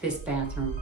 This bathroom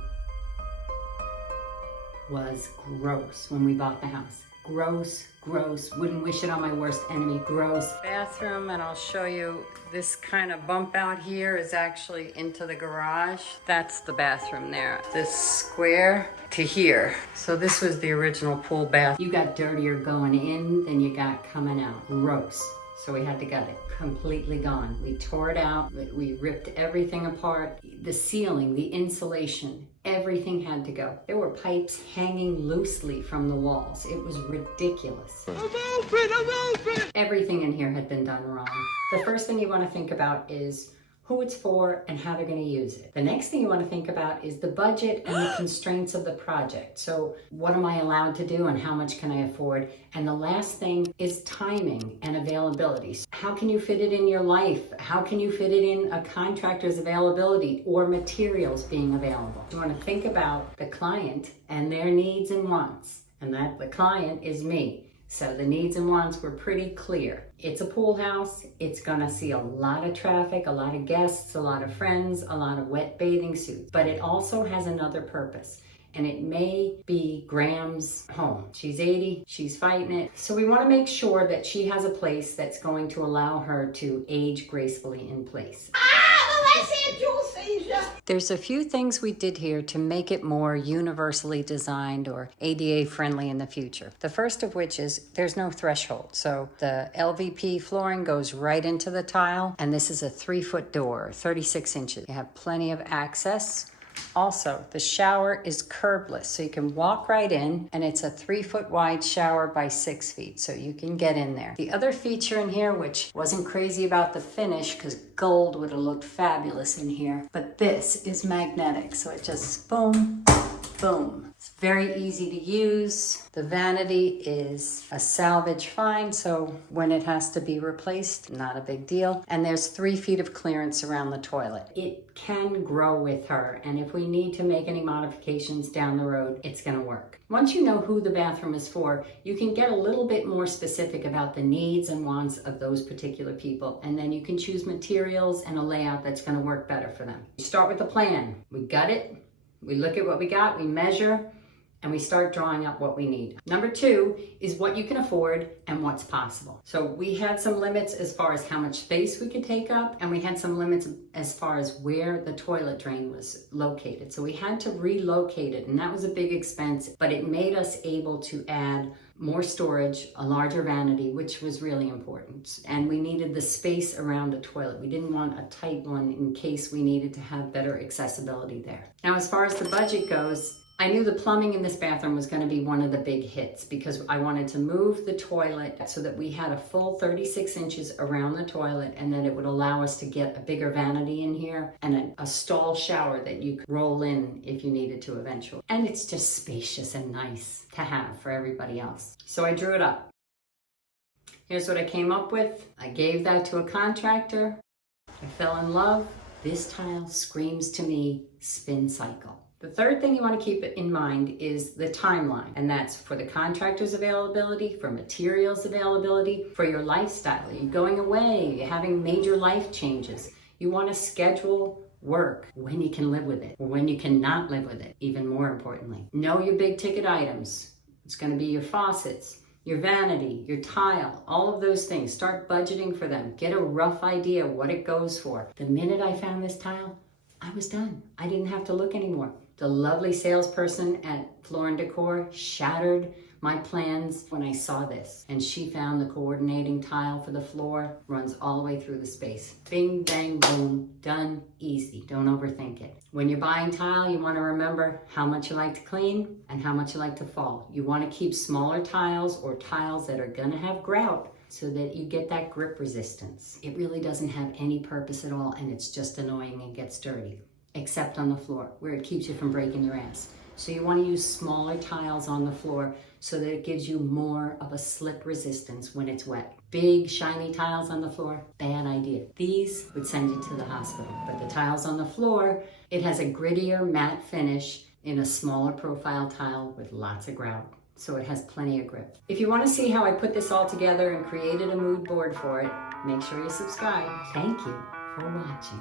was gross when we bought the house. Gross, gross. Wouldn't wish it on my worst enemy. Gross. Bathroom, and I'll show you this kind of bump out here is actually into the garage. That's the bathroom there. This square to here. So this was the original pool bath. You got dirtier going in than you got coming out. Gross. So we had to gut it. Completely gone. We tore it out. We ripped everything apart. The ceiling, the insulation, everything had to go. There were pipes hanging loosely from the walls. It was ridiculous. I'm open! Everything in here had been done wrong. The first thing you want to think about is who it's for and how they're going to use it. The next thing you want to think about is the budget and the constraints of the project. So what am I allowed to do and how much can I afford? And the last thing is timing and availability. So how can you fit it in your life? How can you fit it in a contractor's availability or materials being available? You want to think about the client and their needs and wants, and that the client is me. So the needs and wants were pretty clear. It's a pool house. It's gonna see a lot of traffic, a lot of guests, a lot of friends, a lot of wet bathing suits, but it also has another purpose. And it may be Graham's home. She's 80, she's fighting it. So we wanna make sure that she has a place that's going to allow her to age gracefully in place. There's a few things we did here to make it more universally designed or ADA friendly in the future. The first of which is there's no threshold. So the LVP flooring goes right into the tile, and this is a 3-foot door, 36 inches. You have plenty of access. Also, the shower is curbless, so you can walk right in, and it's a 3-foot wide shower by 6 feet, so you can get in there. The other feature in here, which wasn't crazy about the finish, because gold would have looked fabulous in here, but this is magnetic, so it just boom, boom. It's very easy to use. The vanity is a salvage find, so when it has to be replaced, not a big deal. And there's 3 feet of clearance around the toilet. It can grow with her, and if we need to make any modifications down the road, it's gonna work. Once you know who the bathroom is for, you can get a little bit more specific about the needs and wants of those particular people, and then you can choose materials and a layout that's gonna work better for them. You start with a plan. We gut it, we look at what we got, we measure, and we start drawing up what we need. Number 2 is what you can afford and what's possible. So we had some limits as far as how much space we could take up, and we had some limits as far as where the toilet drain was located. So we had to relocate it, and that was a big expense, but it made us able to add more storage, a larger vanity, which was really important. And we needed the space around a toilet. We didn't want a tight one in case we needed to have better accessibility there. Now, as far as the budget goes, I knew the plumbing in this bathroom was going to be one of the big hits because I wanted to move the toilet so that we had a full 36 inches around the toilet, and then it would allow us to get a bigger vanity in here and a stall shower that you could roll in if you needed to eventually. And it's just spacious and nice to have for everybody else. So I drew it up. Here's what I came up with. I gave that to a contractor. I fell in love. This tile screams to me spin cycle. The third thing you want to keep in mind is the timeline, and that's for the contractor's availability, for materials availability, for your lifestyle. Are you going away? Are you having major life changes? You want to schedule work when you can live with it or when you cannot live with it, even more importantly. Know your big ticket items. It's going to be your faucets, your vanity, your tile, all of those things. Start budgeting for them. Get a rough idea what it goes for. The minute I found this tile, I was done. I didn't have to look anymore. The lovely salesperson at Floor & Decor shattered my plans when I saw this, and she found the coordinating tile for the floor, runs all the way through the space. Bing, bang, boom, done, easy. Don't overthink it. When you're buying tile, you want to remember how much you like to clean and how much you like to fall. You want to keep smaller tiles or tiles that are going to have grout so that you get that grip resistance. It really doesn't have any purpose at all, and it's just annoying and gets dirty, except on the floor where it keeps you from breaking your ass. So you want to use smaller tiles on the floor so that it gives you more of a slip resistance when it's wet. Big shiny tiles on the floor, bad idea. These would send you to the hospital, but the tiles on the floor, it has a grittier matte finish in a smaller profile tile with lots of grout, so it has plenty of grip. If you want to see how I put this all together and created a mood board for it, make sure you subscribe. Thank you for watching.